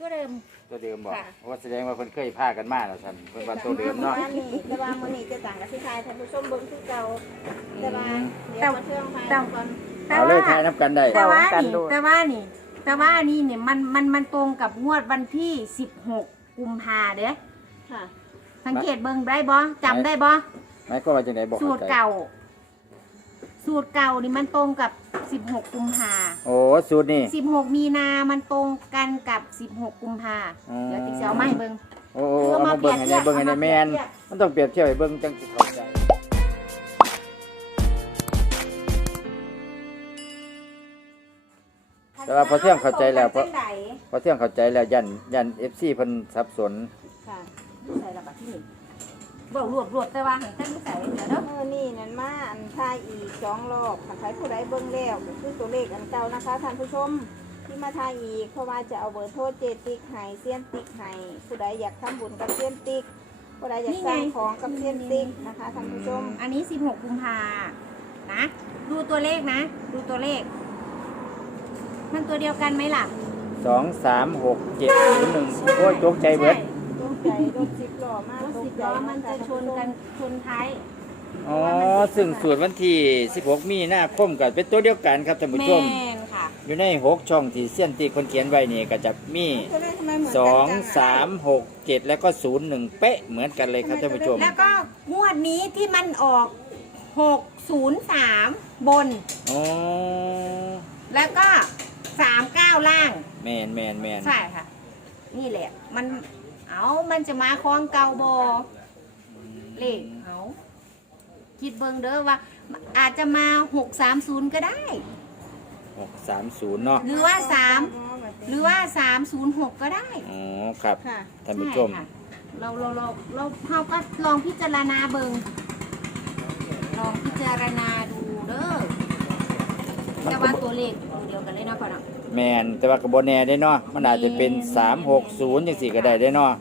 ตัวเดิม ตัวเดิมบอกค่ะเพราะว่าแสดงว่าเพิ่นเคยพากันมาแล้วท่านเพิ่นว่าตัวเดิมเนาะแต่ว่นี่แต่ว่ามื้อนี้จะต่างกับที่ทายท่านผู้ชมเบิ่งคือเก่าแต่ว่าเดี๋แต่ยวมาเชื่องพายแต่ก่อนแต่เอาเลว่า ยทายนับกันได้ แต่ว่ากันนี่ดูแต่ว่านี่แต่ว่านี่เนี่ยมันมันมันตรงกับงวดวันที่ 16 กุมภาเด้ค่ะสังเกตเบิ่งได้บ่จำได้บ่หมายความว่าจังได๋บอกสูเข้าตรใจเก่า สูตรเก่านี่มันตรงกับ 16 กุมภาโอ้สูตรนี่ 16 มีนามันตรงกันกับ 16 กุมภาอืมเดี๋ยวติ๊กสิเอามาให้เบิ่ง โอ้เอามาเบิ่งให้ได้เบิ่งให้ได้แม่นมันต้องเปรียบเทียบให้เบิ่งจังสิเข้าใจแต่ว่าพอเที่ยงเข้าใจแล้วตรงกันจังใดพอเที่ยงเข้าใจแล้วยันยัน FC เพิ่นสับสน ค่ะใส่ระบาดที่หนึ่ง บอกรวบรวบแต่ว่าหันตั้งใส่เดี๋ยวเด้อเมื่อนี่นั่นมาอันทายอีกสองรอบถ้าใครผู้ใดเบิ่งแล้วก็คือตัวเลขอันเก่านะคะท่านผู้ชมที่มาทายอีกเพราะว่าจะเอาเบอร์โทรเจติกให้เซียนติ๊กให้ผู้ใดอยากทำบุญกับเซียนติ๊กผู้ใดอยากสร้างของกับเซียนติ๊กนะคะท่านผู้ชม อันนี้ 16กุมภานะ ดูตัวเลขนะ ดูตัวเลข มันตัวเดียวกันไหมล่ะ2 3 6 7 0 1โอ้ยตกใจเบิดตก ใจรถสิบล้อมากรถตสิกบใจล้อมันจะชนกันชนท้ายอ๋อซึ่งสูตรวันที่ 16 มีนาคมก็เป็นตัวเดียวกันครับท่านผู้แมชมนค่ะอยู่ใน 6 ช่องที่เส้ยนตีคนเขียนไว้นี่ก็จะมี ตัวเลขทำไมเหมือนสกันองจังสามหกเจ็ดแล้วก็ศูนย์หนึ่งเป๊ะเหมือนกันเลยครับท่านผู้ชม แล้วก็งวดนี้ที่มันออก 603 บน อ๋อ แล้วก็ 39 ล่าง แมนแมนแมนใช่ค่ะ นี่แหละ มัน เอามันจะมาคล้องเกาบอเลขเอาคิดเบิ่งเด้อว่า อาจจะมา630ก็ได้ หกสามศูนย์เนาะหรือว่า3หรือว่า306ก็ได้อ๋อครับค่ะท่านผู้ชม ใค่ะเราเราเราเราเราก็ลองพิจารณาเบิงลองพิจารณาดูเด้อแต่ว่าตัวเลขตัวเดียวกันเลยเนาะพ่อเนาะ แมนแต่ว่ากับบแน่ได้เนาะมันอาจจะเป็นสามหกศูนย์จังสี่ก็ได้ได้เนาะ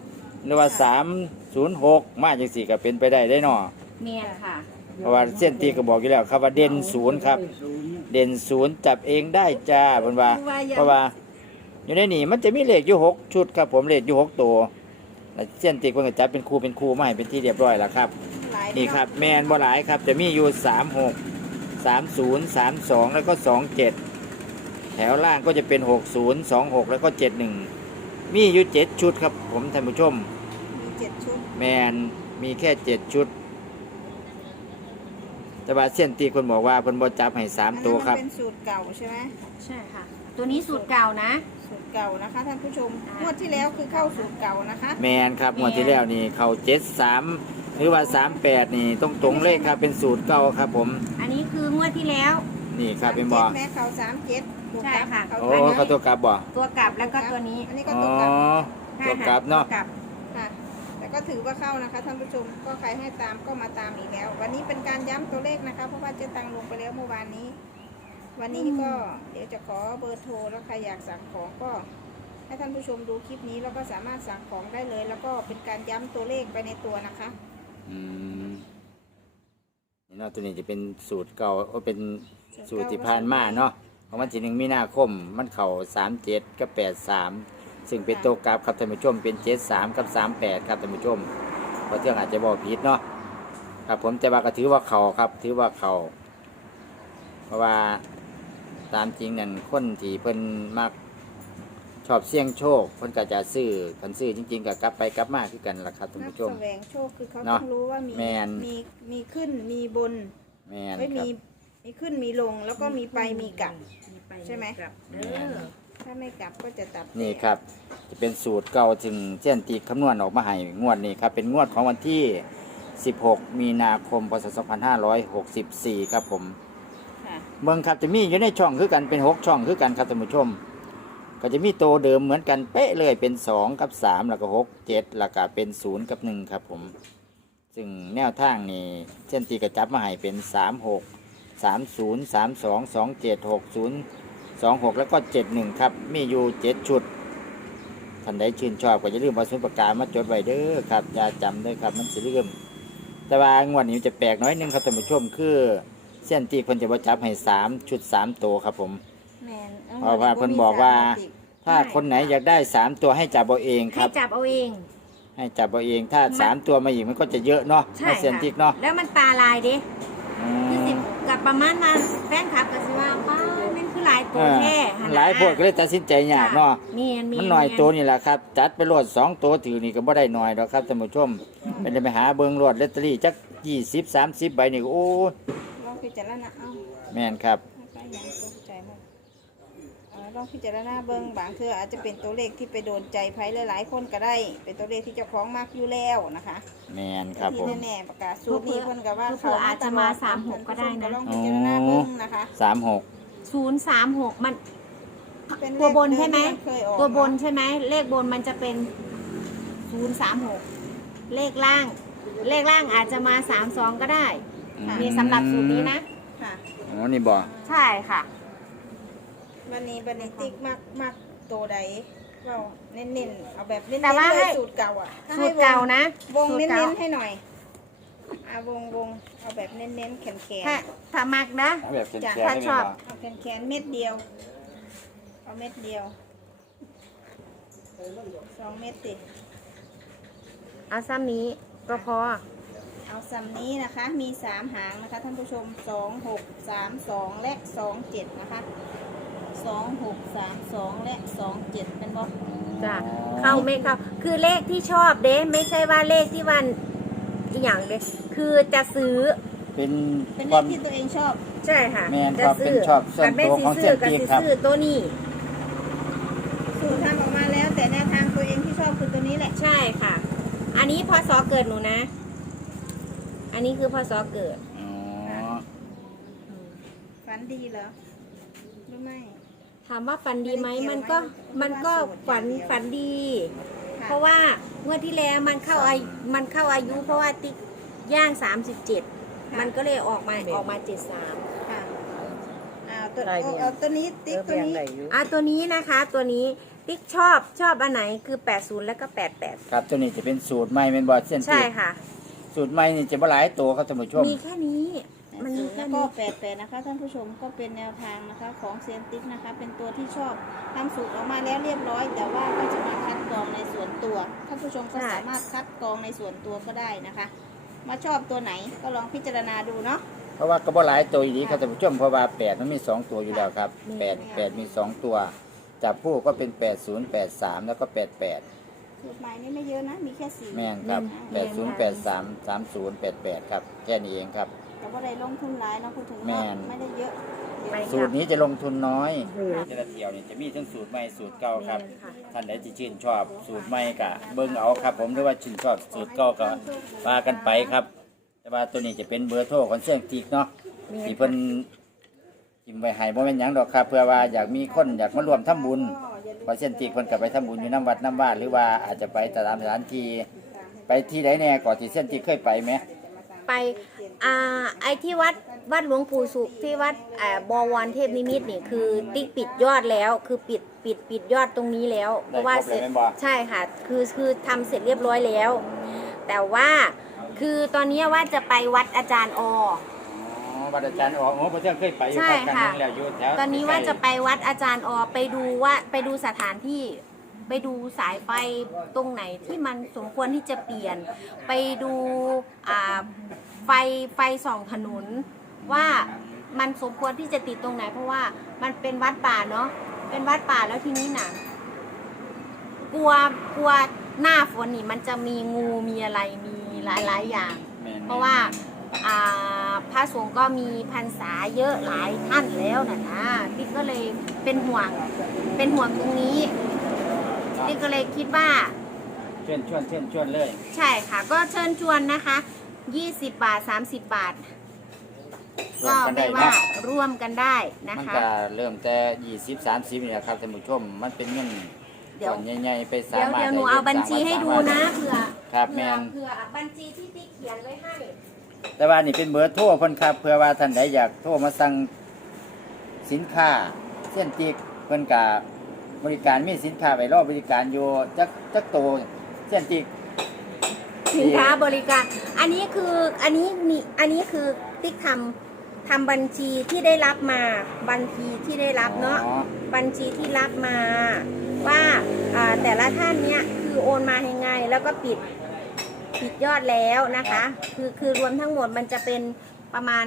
หรือว่าสามศูนย์หกมาจังสี่ก็เป็นไปได้ได้เนาะเมียนค่ะ เพราะว่าเส้นตีก็บอกอยู่แล้วครับว่าเด่นศูนย์ครับ เด่นศูนย์จับเองได้จ้าเพิ่นว่าเพราะว่า อยู่ในนี่มันจะมีเลขอยู่หกชุดครับผมเลขอยู่หกตัวแล้วเส้นตีเพิ่นก็จับเป็นคู่เป็นคู่มาให้เป็นที่เรียบร้อยแล้วครับหลายนี่ครับแมนบ่หลายครับจะมีอยู่สามหกสามศูนย์สามสองแล้วก็สองเจ็ดแถวล่างก็จะเป็นหกศูนย์สองหกแล้วก็เจ็ดหนึ่งมีอยู่เจ็ดชุดครับ ผมท่านผู้ชม มีเจ็ดชุดแมนมีแค่เจ็ดชุด แต่ว่าเส้นตีคนบอกว่าเพิ่นบ่จับให้สามอันตัวนั้นครับมันเป็นสูตรเก่าใช่ไหมใช่ค่ะ ตัวนี้สูตรเก่านะ สูตรเก่านะคะท่านผู้ชมอ่างงวดที่แล้วคือเข้าสูตรเก่านะคะแมนครับงวดที่แล้วนี่เขาเจ็ดสามหรือว่าสามแปดนี่ตรงตรงๆเลขครับเป็นสูตรเก่าครับผม อันนี้คืองวดที่แล้ว นี่ครับเป็นบ่สามจ็ดแม่เขาสามเจ็ด ตัวใช่กลับค่ะเขาโอ้ตัวเขาตัวกลับบ่ ตัวกลับแล้วก็ตัวนี้ อันนี้ก็อ๋อ ตัวกลับตัวกลับเนาะ ตัวกลับค่ะ แต่ก็ถือว่าเข้านะคะท่านผู้ชมก็ใครให้ตามก็มาตามอีกแล้ว วันนี้เป็นการย้ำตัวเลขนะคะ เพราะว่าเจะตังลงไปแล้วเมื่อวานนี้ วันนี้ก็เดี๋ยวจะขอเบอร์โทรแล้วใครอยากสั่งของก็ให้ท่านผู้ชมดูคลิปนี้แล้วก็สามารถสั่งของได้เลย แล้วก็เป็นการย้ำตัวเลขไปในตัวนะคะ อืมนี่เนาะตัวนี้จะเป็นสูตรเก่าโอ้เป็นสูตรที่ผ่านมาเนาะ ของวันที่หนึ่งมีนาคม มันเข่าสามเจ็ดกับแปดสามซึ่งเป็นตัวกราฟครับท่านผู้ชมเป็นเจ็ดสามกับสามแปดครับท่านผู้ชมเพราะเที่ยงอาจจะบอกผิดเนาะครับผมแต่ว่าก็ถือว่าเข่าครับ ถือว่าเข่าเพราะว่าตามจริงนั่นคนที่เพิ่นมักชอบเสี่ยงโชคเพิ่นก็จะซื้อกันซื้อจริงๆก็กลับไปกลับมาคือกันล่ะครับท่านนักผู้ชม แสวงโชคคือเขาเนาะต้องรู้ว่ามีแมนมีมีขึ้นมีบนแม่นไม่คมีรับ มี ขึ้นมีลงแล้วก็มีไปมีกลับใช่ไหม กลับเด้อถ้าไม่กลับก็จะตัดนี่ครับ จะเป็นสูตรเก่าถึงเส้นตีคำนวณออกมาให้งวดนี้ครับเป็นงวดของวันที่ 16 มีนาคมพศ2564 ครับผมค่ะเมืองครับจะมีอยู่ในช่องคือกันเป็น 6 ช่องคือกันครับท่านผู้ชม ก็จะมีโตวเดิมเหมือนกันเป๊ะเลยเป็น 2 กับ 3 แล้วก็ 6 7 แล้วก็เป็น 0 กับ 1 ครับผม ซึ่งแนวทางนี่เส้นตีกระจับมาให้เป็น 3 6 3 0 3 2 2 7 6 0 2 6แล้วก็7 1ครับ มีอยู่7ชุดท่านใดชื่นชอบก็อย่าลืมเอาสมุดปากกามาจดไว้เด้อครับอย่าจำเด้อครับมันสิลืมแต่ว่างวดนี้มันจะแปลกน้อยหนึงครับท่านผู้ชมคือเส้นตีคนจะบ่จับให้สามชุดสามตัวครับผม แมนเพราะว่าเพิ่นบอกว่า ถ้าคนไหนอยากได้สามตัวให้จับเอาเองคให้รับ จับเอาเอง ให้จับเอาเองถ้ามันสามตัวมาอีกมันก็จะเยอะเนาะใช่ไม่เซียนค่ะติกเนาะแล้วมันตาลายเด้อืคือสิมกับ ประมาณมาแฟนคลับก็สิว่าป้ามันคือหลายตัเอวอแท้หั่นหลายพวกก็เลยตัดสินใจยากเนาะมีนมีมันหน่อยตัวนี่แหละครับ จัดไปโหลดสองตัวถือนี่ก็บ่ได้หน่อยดอกครับท่านผู้ชมไม่ได้ไปหาเบิงโหลดลอตเตอรี่จักยี่สิบสามสิบใบนี่ก็โอ้ยลองพิจารณาเอา แม่นครับ ไปอย่างตกใจมากเอ่อ ลองพิจารณาเบิ่งบางเทื่ออาจจะเป็นตัวเลขที่ไปโดนใจไพ่หลายๆ คนก็ได้ เป็นตัวเลขที่เจ้าของมากอยู่แล้วนะคะแม่นครับผมที่แน่ๆประกาศสูตรนี้เพิ่นก็ว่าเผื่ออาจจะมาสามหกก็ได้นะ ลองพิจารณาเบิ่งนะคะสามหกศูนย์สามหกมัน เป็นเลขตัวบนใช่ไหมเดิที่นเคยออกตัวบนเาะใช่ไหม เลขบนมันจะเป็นศูนย์สามหกเลขล่าง เลขล่างอาจจะมาสามสองก็ได้ มีสำหรับสูตรนี้นะค่ะอ๋อนี่บ่ใช่ค่ะ วันนี้บันนี้ติ๊กมากมากตัวใดเราเน้นๆเอาแบบเน้นแต่ๆว่าเลให้ยสูตรเก่าอะถ้สูให้ตรเก่านะวงสูตรเน้เก่านๆให้หน่อยอ่าวงวงเอาแบบเน้นๆแขนแขนถ้าถ้ามักนะแบบแข็งจ้ะแข็งถ้าชอบเอาแขนแขนเม็ดเดียว เอาเม็ดเดียวสองเม็ดติเอาซ้ำนี้ก็พอ เอาซัมนี้นะคะ มีสามหางนะคะท่านผู้ชมสองหกสามสองและสองเจ็ดนะคะ สองหกสามสองและสองเจ็ดเป็นบ่จ้ะเข้าไม่เข้า คือเลขที่ชอบเด้ไม่ใช่ว่าเลขที่วันอหย่างเด้คือจะซื้อเป็นเป็นคเลวาขม ที่ตัวเองชอบใช่ค่ะแม่นจะครับเป็นชอบส่วนตัวของเสี้ยนติ๊กครับ ซื้อตัวนี้ สูตรทำออกมาแล้ว แต่แนวทางตัวเองที่ชอบคือตัวนี้แหละใช่ค่ะ อันนี้พศเกิดหนูนะ อันนี้คือพศเกิด อ๋อ ฝันดีเหรอหรือไม่ ถามว่าฝันดีไหมไม่ได้เกี่ยวมันก็ไหมมันก็ว่าสูตรฝันอย่างเดียวฝันดี ค่ะเพราะว่าเมื่อที่แล้วมันเข้าอายุมันเข้าอายุ เพราะว่าติ๊กย่าง 37 มันก็เลยออกมาออกมา 73ค่ะอ่าตัวได้เอาเนี่ย เอาตัวนี้ติ๊กตัวนี้อะตัวนี้นะคะตัวนี้ติ๊กชอบชอบอันไหนคือ 80 แล้วก็ 88 ครับตัวนี้จะเป็นสูตรใหม่เป็นบอดเส้ยนใช่ติ๊กค่ะ สูตรใหม่นี่จะบ่หลายตัวครับท่านผู้ชมมีแค่นี้ มันมีแค่แล้วก็นี้ แปดแปดนะคะ ท่านผู้ชมก็เป็นแนวทางนะคะ ของเซียนติ๊กนะคะ เป็นตัวที่ชอบทำสูตรออกมาแล้วเรียบร้อย แต่ว่าก็จะมาคัดกรองในส่วนตัว ท่านผู้ชมก็ใช่ สามารถคัดกรองในส่วนตัวก็ได้นะคะ มาชอบตัวไหนก็ลองพิจารณาดูเนาะ เพราะว่าก็บ่หลายตัวอีดีครับท่านผู้ชมเพราะว่าแปดมันมีสองตัวอยู่แล้วครับแปดแปดมีสองตัวจับผู้ก็เป็นแปดศูนย์แปดสามแล้วก็แปดแปดสูตรใหม่นี่ไม่เยอะนะ มีแค่สี่แม่นครับแม่แปดศูนย์แปดสามสามศูนย์แปดแปดครับแค่นี้เองครับ แต่ว่าได้ลงทุนหลายเนาะพูดถึงแม่ว่าน ไม่ได้เยอะเดี๋ยวไม่สูตรนี้จะลงทุนน้อยอืมแต่ละเที่ยวนี่จะมีทั้งสูตรใหม่สูตรเก่าครับแม่นค่ะท่านใดที่ชื่นชอบสูตรใหม่ก็เบิ่งเอาครับ ผมหรือว่าชื่นชอบสูตรเก่าก็ว่ากันไปครับ แต่ว่าตัวนี้จะเป็นเบอร์โทรของเสี่ยงติกเนาะที่เพิ่นทิมไว้ให้บ่แม่นหยังดอกครับ เพื่อว่าอยากมีคนอยากมารวมทำบุญเพอเสี่ยงติกเพิ่นก็ไปทำบุญอยู่น้ำวัดน้ำบ้านหรือว่าอาจจะไปตามสถานที่ไปที่ใดแน่ก่อนที่เสี่ยงติกเคยไปไหม ไปอ่าไอที่วัดวัดหลวงปู่สุขที่วัดอ่าบวรเทพนิมิตรนี่คือติ๊กปิดยอดแล้วคือปิดปิดปิดยอดตรงนี้แล้ว เพราะว่าได้ครบเสร็จเลยแม่นบ่ ใช่ค่ะ คือคือทำเสร็จเรียบร้อยแล้ว แต่ว่าคือตอนนี้ว่าจะไปวัดอาจารย์อ อ๋อวัดอาจารย์ออกโอ้พระเจ้าเคยไปอยู่ใช่ครับครั้งค่ะหนึงแล้วอยู่แถวตอนนี้ว่าจะไปวัดอาจารย์อไปดูว่าไปดูสถานที่ ไปดูสายไฟตรงไหนที่มันสมควรที่จะเปลี่ยน ไปดูอ่าไฟไฟส่องถนนว่ามันสมควรที่จะติดตรงไหน เพราะว่ามันเป็นวัดป่าเนาะเป็นวัดป่าแล้วทีนี้น่ะ กลัวกลัวหน้าฝนนี่มันจะมีงูมีอะไรมีหลายๆอย่างแม่นๆเพราะว่าอ่าพระสงฆ์ก็มีพรรษาเยอะหลายท่านแล้วนะนะพี่ก็เลยเป็นห่วงเป็นห่วงตรงนี้ พี่ก็เลยคิดว่า เชิญชวนเชิญชวนเลย ใช่ค่ะ ก็เชิญชวนนะคะ 20 บาท 30 บาทร่วก็มกันได้ไม่ว่าเนาะร่วมกันได้นะมันคะ ก็เริ่มแต่ยี่สิบสามสิบนี่แหละครับท่านผู้ชมมันเป็นเงินเดี๋ยวส่วนใหญ่ๆไปสาเดี๋ยวมารถเดี๋ยวหนูเอาบัญชีให้ดูนะเผื่อครับเผื่แม่อน เผื่อบัญชีที่พี่เขียนไว้ให้ แต่ว่านี่เป็นเบอร์โทรเพิ่นครับเพื่อว่าท่านใดอยากโทรมาสั่งสินค้าเส้นติกเพิ่นกับ บริการมีสินค้าไว้รอบริการอยู่จักจักโตเส้นติก สินค้าบริการ อันนี้คืออันนี้นี่อันนี้คือติ๊กทำทำบัญชีที่ได้รับมาบัญชีที่ได้รับเนาะอ๋อ บัญชีที่รับมา ว่าอ่าแต่ละท่านเนี้ยคือโอนมายังไงแล้วก็ปิดปิดยอดแล้วนะคะ คือคือรวมทั้งหมดมันจะเป็นประมาณ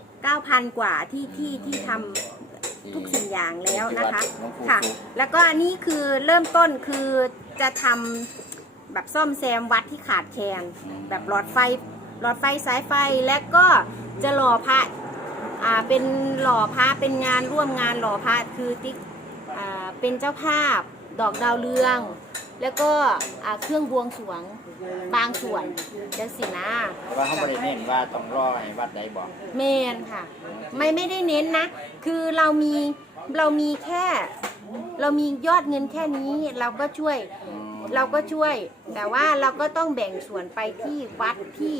9,000 กว่าที่ที่ที่ทำ ทุกสิ่งอย่างแล้วนะคะหลวงปู่ค่ะสุขแล้วก็อันนี้คือเริ่มต้นคือจะทำแบบซ่อมแซมวัดที่ขาดแคลนแบบหลอดไฟหลอดไฟสายไฟและก็จะหล่อพระอ่าเป็นหล่อพระเป็นงานร่วมงานหล่อพระคือติ๊กอ่าเป็นเจ้าภาพดอกดาวเรือง แล้วก็อ่าเครื่องบวงสรวง บางส่วนจะสินะแต่ว่าเขาบริเน้นว่าต้องรอให้วัดใดบอกเมนค่ะ ไม่ไม่ได้เน้นนะ คือเรามีเรามีแค่ เรามียอดเงินแค่นี้เราก็ช่วย เราก็ช่วย แต่ว่าเราก็ต้องแบ่งส่วนไปที่วัดที่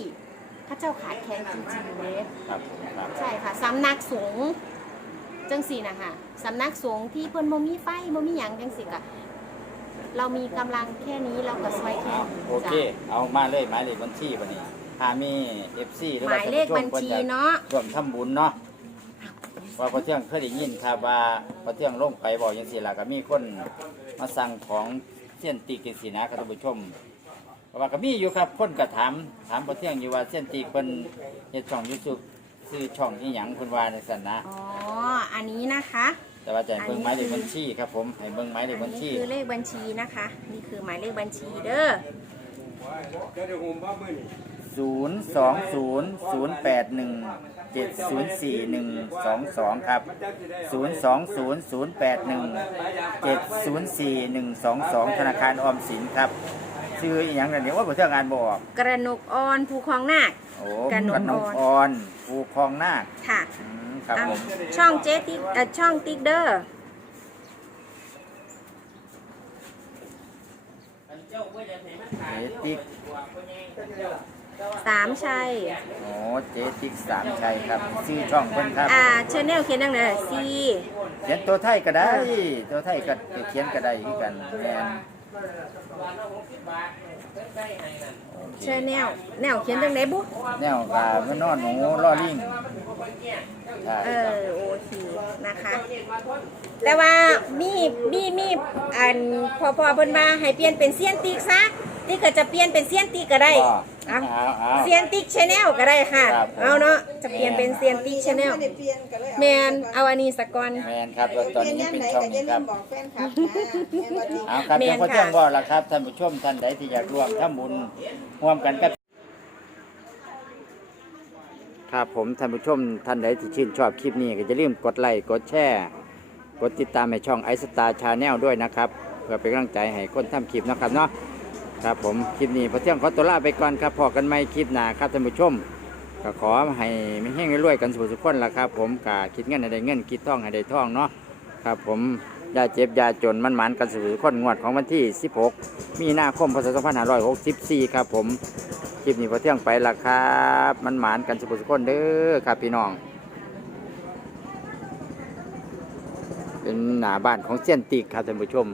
พระเจ้าขาดแคลนจริงๆเลยครับครับใช่ค่ะสำนักสงฆ์จังสีนะคะสำนักสงฆ์ที่เพิ่นบ่มีไฟบ่มีหยังจังสีกะ เรามีกำลังแค่นี้เราก็ช่วยแค่เอานี้โอเคเอามาเลยหมายเลขบัญชีวันนี้หามีเอฟซีหรือหว่ามายเลขบัญชีท่ผู้ชมเนาะร่วมทำบุญเนาะว่าพอเที่ยงเคยได้ยินครับว่าพอเที่ยงลงไปบอกยังสิล่ะก็มีคนมาสั่งของเส้นตีกินสีนะครับท่านผู้ชมเพราะว่าก็มีอยู่ครับคนก็ถามถามพอเที่ยงอยู่ว่าเส้นตีเป็นเฮ็ดช่องยูทูบซื้อช่องที่หยังคนว่าในสันนะ อ๋อ อันนี้นะคะแต่ว่าจะให้เบิ่งหมายเลขบัญชีครับผมให้เบิ่งหมายเลขอับันญนี้ชี คือเลขบัญชีนะคะ นี่คือหมายเลขบัญชีเด้อศูนย์สองศูนย์ศูนย์แปดหนึ่งเจ็ดศูนย์สี่หนึ่งสองสองครับศูนย์สองศูนย์ศูนย์แปดหนึ่งเจ็ดศูนย์สี่หนึ่งสองสองธนาคารออมสินครับ ชื่ออหย่างไรเนี่ยว่าผมเที่ยวงานบอก กระหนกออนภูคลองนาค โอ้กนกนกออนภูคลองนาคค่ะอืมครับอะผมช่องเจติ๊กเอ่อช่องติ๊กเดอร์เจติกสามชัยโอ้เจติกสามชัยครับชื่อช่องเพิ่นครับอ่าชแนลเขียนดังไหนซี เขียนตัวไทยก็ได้ ตัวไทยก็เขียนก็ได้คือกันแมน โอเคชแนลแนวเขียนดังไหนบุ๊แนวกามันนอนหนูล่อลิงใช่เอครับอโอเคนะคะ แต่ว่ามีมีมีอันพอพอเพิ่นมาให้เปลี่ยนเป็นเซียนติ๊กซะ ติ๊กก็จะเปลี่ยนเป็นเซียนติ๊กก็ได้ก็เอาเอาเอาเซียนติ๊กชแนลก็ได้ค่ะ ครับผมเอาเนาะจะเปลี่ยนเป็นเซียนติ๊กชแนลไม่ได้เปลี่ยนก็เลยแมนเอาอันนี้สกก่อน แมนครับตอนนี้ยังเป็นช่องเปลี่นี้ยนคย่ารับงไหนก็อย่าลืมบอกแฟนคลับนะแม่นบ่จริงเอาครับแม่นเดี๋ยวพอค่ะเที่ยงบอกละครับท่านผู้ชมท่านใดที่อยากร่วมทำบุญร่วมกันกับครับผมท่านผู้ชมท่านใดที่ชื่นชอบคลิปนี้ก็จะลืมกดไลค์กดแชร์กดติดตามในช่องไอสตาร์ชาแนลด้วยนะครับเพื่อเป็นกำลังใจให้คนทำคลิปนะครับเนาะ ครับผมคลิปนี้พอเที่ยงขอตัวลาไปก่อนครับพอกันไม่คลิปหนาครับท่านผู้ชมก็ขอให้ไม่แห้งรวยกันสุขสุขคนละครับ ผมกาคิดเงินให้ได้เงินคิดท่องให้ได้ท่องเนาะครับผมยาเจ็บยาจนมันหมันกันสุขสุขคนงวดของวันที่ 16 มีนาคมพศ2564 ครับผมคลิปนี้พอเที่ยงไปละครับ มันหมานกันสุขสุขคนเด้อครับพี่น้อง เป็นหน้าบ้านของเซียนติกครับท่านผู้ชม